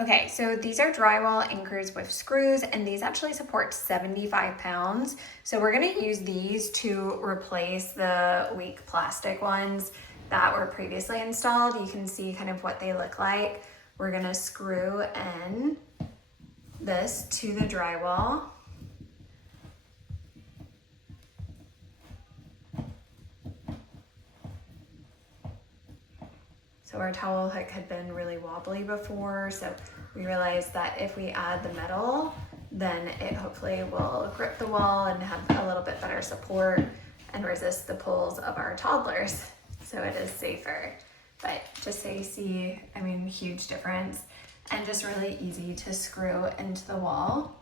Okay, so these are drywall anchors with screws, and these actually support 75 pounds. So we're gonna use these to replace the weak plastic ones that were previously installed. You can see kind of what they look like. We're gonna screw in this to the drywall. So our towel hook had been really wobbly before, so we realized that if we add the metal, then it hopefully will grip the wall and have a little bit better support and resist the pulls of our toddlers, so it is safer. But just so you see, I mean, huge difference, and just really easy to screw into the wall.